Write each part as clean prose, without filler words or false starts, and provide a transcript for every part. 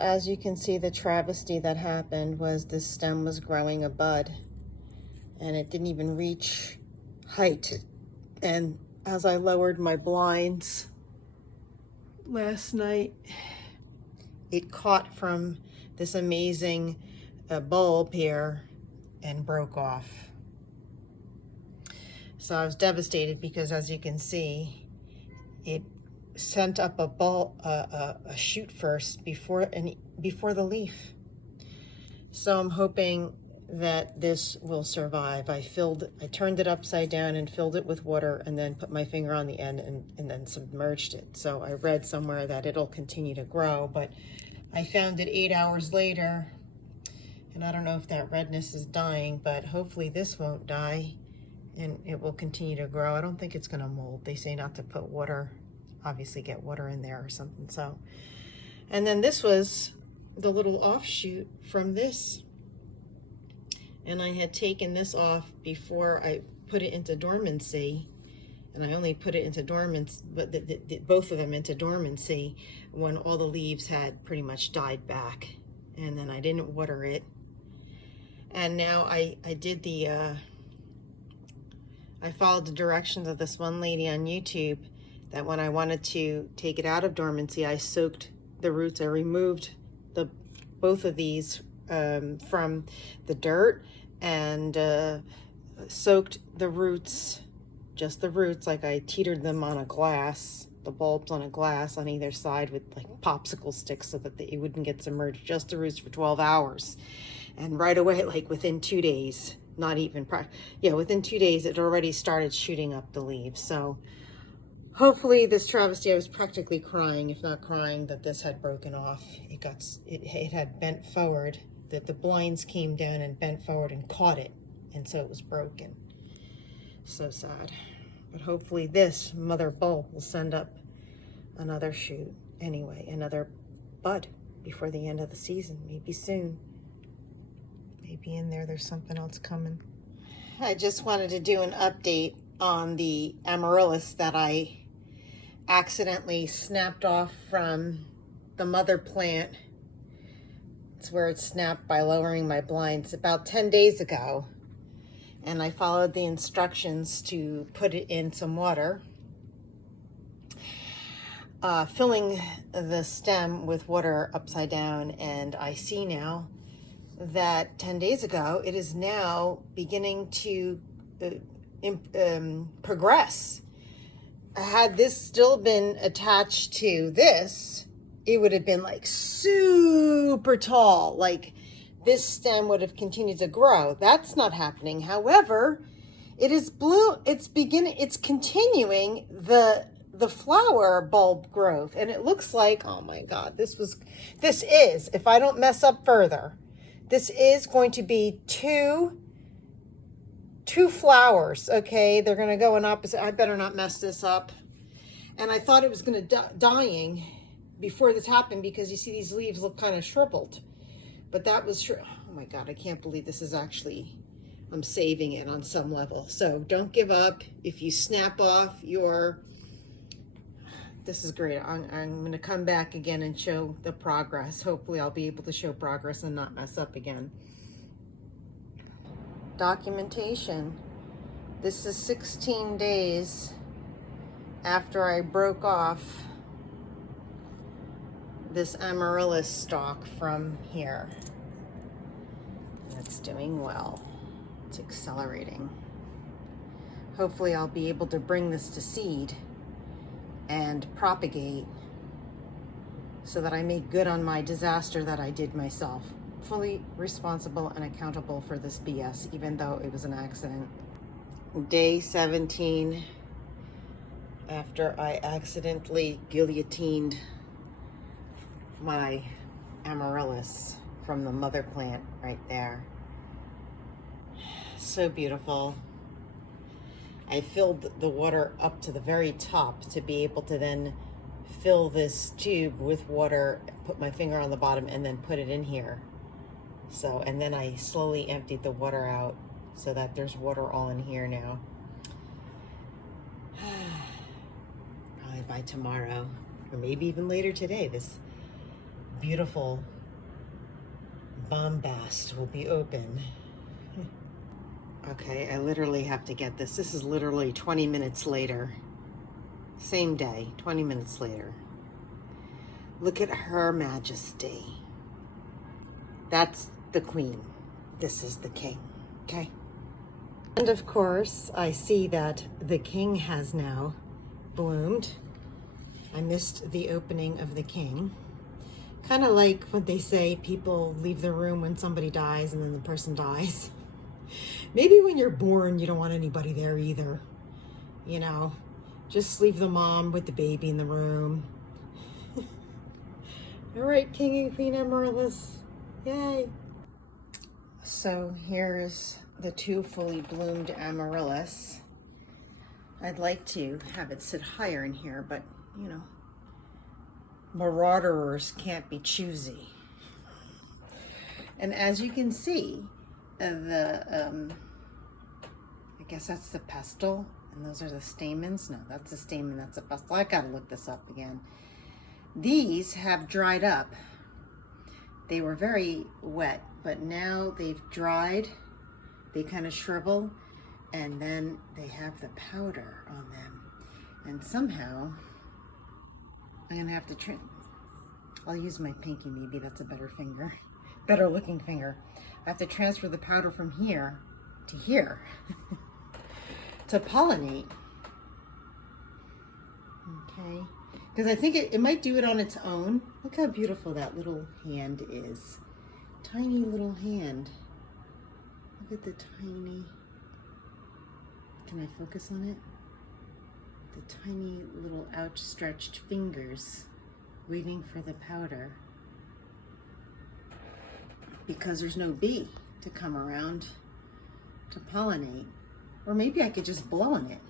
As you can see, the travesty that happened was this stem was growing a bud and it didn't even reach height. And as I lowered my blinds last night, it caught from this amazing bulb here and broke off. So I was devastated because, as you can see, it sent up a bulb, a shoot first before the leaf. So I'm hoping that this will survive. I turned it upside down and filled it with water, and then put my finger on the end and then submerged it. So I read somewhere that it'll continue to grow, but I found it 8 hours later, and I don't know if that redness is dying, but hopefully this won't die and it will continue to grow. I don't think it's gonna mold. They say not to put water, obviously get water in there or something. So, and then this was the little offshoot from this. And I had taken this off before I put it into dormancy. And I only put it into dormancy, but both of them into dormancy when all the leaves had pretty much died back. And then I didn't water it. And now I did I followed the directions of this one lady on YouTube, that when I wanted to take it out of dormancy, I soaked the roots. I removed both of these from the dirt and soaked the roots, just the roots, like I teetered them on a glass, the bulbs on a glass on either side with like popsicle sticks so that it wouldn't get submerged, just the roots for 12 hours. And right away, like within 2 days, not even, within 2 days, it already started shooting up the leaves. So hopefully this travesty, I was practically crying, if not crying, that this had broken off. It had bent forward, that the blinds came down and bent forward and caught it. And so it was broken. So sad. But hopefully this mother bulb will send up another shoot. Anyway, another bud before the end of the season, maybe soon. Maybe in there's something else coming. I just wanted to do an update on the Amaryllis that I accidentally snapped off from the mother plant. It's where it snapped by lowering my blinds about 10 days ago. And I followed the instructions to put it in some water, filling the stem with water upside down. And I see now that 10 days ago, it is now beginning to progress. Had this still been attached to this, it would have been like super tall. Like this stem would have continued to grow. That's not happening. However, it is blue. It's continuing the flower bulb growth. And it looks like, oh my God, this is, if I don't mess up further, this is going to be two flowers, okay? They're going to go in opposite. I better not mess this up. And I thought it was going to dying before this happened, because you see these leaves look kind of shriveled. But that was, oh my God, I can't believe this is actually, I'm saving it on some level. So don't give up. If you snap off this is great. I'm going to come back again and show the progress. Hopefully I'll be able to show progress and not mess up again. Documentation. This is 16 days after I broke off this Amaryllis stalk from here. It's doing well. It's accelerating. Hopefully I'll be able to bring this to seed and propagate so that I make good on my disaster that I did myself. Fully responsible and accountable for this BS, even though it was an accident. Day 17, after I accidentally guillotined my Amaryllis from the mother plant right there. So beautiful. I filled the water up to the very top to be able to then fill this tube with water, put my finger on the bottom, and then put it in here. So, and then I slowly emptied the water out so that there's water all in here now. Probably by tomorrow, or maybe even later today. beautiful bombast will be open. Okay, I literally have to get this. This is literally 20 minutes later. Same day, 20 minutes later. Look at Her Majesty. That's the Queen. This is the King, okay? And of course, I see that the King has now bloomed. I missed the opening of the King. Kind of like when they say people leave the room when somebody dies and then the person dies. Maybe when you're born, you don't want anybody there either. You know, just leave the mom with the baby in the room. All right, King and Queen Amaryllis, yay. So here's the 2 fully bloomed Amaryllis. I'd like to have it sit higher in here, but you know, marauders can't be choosy. And as you can see, I guess that's the pestle, and those are the stamens. No, that's the stamen, that's a pestle. I gotta look this up again. These have dried up. They were very wet, but now they've dried. They kind of shrivel, and then they have the powder on them. And somehow, I'm gonna have to I'll use my pinky, maybe that's a better finger, better looking finger. I have to transfer the powder from here to here to pollinate. Okay, because I think it might do it on its own. Look how beautiful that little hand is. Tiny little hand. Look at the tiny, can I focus on it? The tiny little outstretched fingers waiting for the powder, because there's no bee to come around to pollinate. Or maybe I could just blow on it.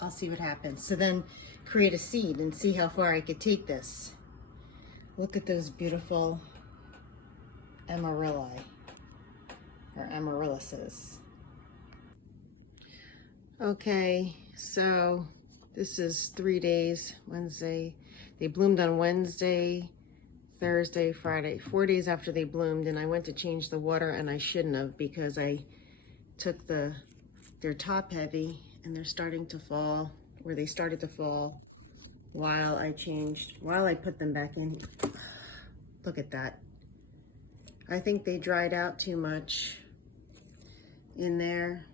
I'll see what happens. So then create a seed and see how far I could take this. Look at those beautiful Amarylli, or Amaryllises. Okay, so this is 3 days, Wednesday. They bloomed on Wednesday, Thursday, Friday, 4 days after they bloomed, and I went to change the water and I shouldn't have, because I took they're top heavy and they're starting to fall, or they started to fall while I put them back in. Look at that. I think they dried out too much in there.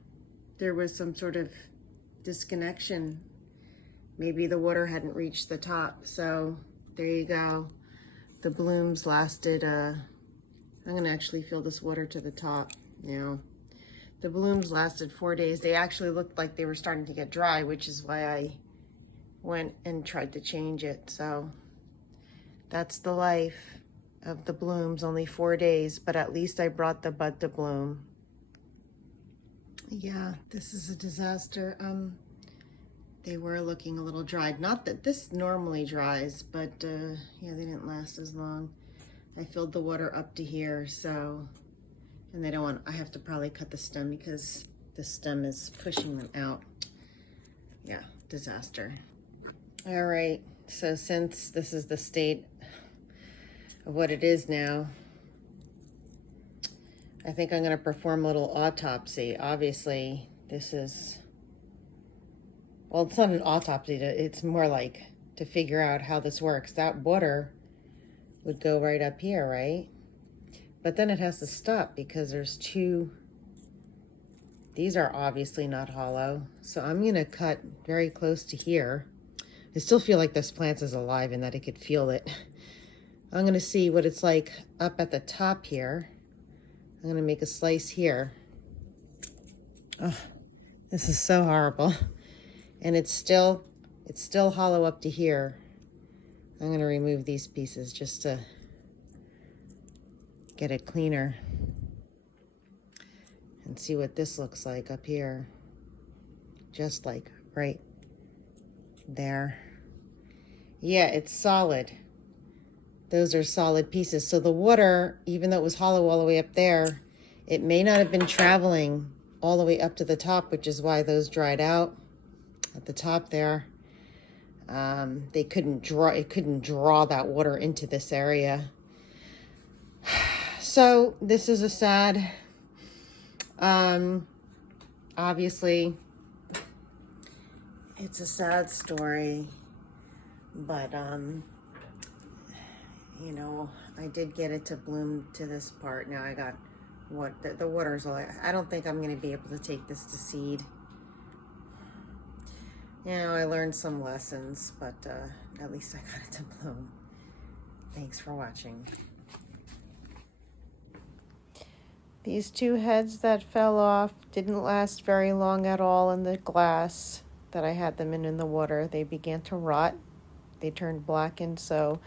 There was some sort of disconnection. Maybe the water hadn't reached the top. So there you go. The blooms lasted, I'm gonna actually fill this water to the top now. The blooms lasted 4 days. They actually looked like they were starting to get dry, which is why I went and tried to change it. So that's the life of the blooms, only 4 days, but at least I brought the bud to bloom. Yeah, this is a disaster. They were looking a little dried. Not that this normally dries, but yeah, they didn't last as long. I filled the water up to here, so, and they don't want, I have to probably cut the stem because the stem is pushing them out. Yeah, disaster. All right, so since this is the state of what it is now, I think I'm gonna perform a little autopsy. Obviously, this is, well, it's not an autopsy, it's more like to figure out how this works. That water would go right up here, right? But then it has to stop because there's two, these are obviously not hollow. So I'm gonna cut very close to here. I still feel like this plant is alive and that I could feel it. I'm gonna see what it's like up at the top here. I'm gonna make a slice here. Oh, this is so horrible. And it's still hollow up to here. I'm gonna remove these pieces just to get it cleaner and see what this looks like up here. Just like right there. Yeah, it's solid. Those are solid pieces. So the water, even though it was hollow all the way up there, it may not have been traveling all the way up to the top, which is why those dried out at the top there. It couldn't draw that water into this area. So this is a sad, obviously it's a sad story, but you know, I did get it to bloom to this part. Now I got what the water's all, I don't think I'm going to be able to take this to seed. You know, I learned some lessons, but at least I got it to bloom. Thanks for watching. These two heads that fell off didn't last very long at all in the glass that I had them in the water. They began to rot. They turned blackened, so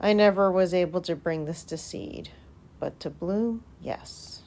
I never was able to bring this to seed. But to bloom, yes.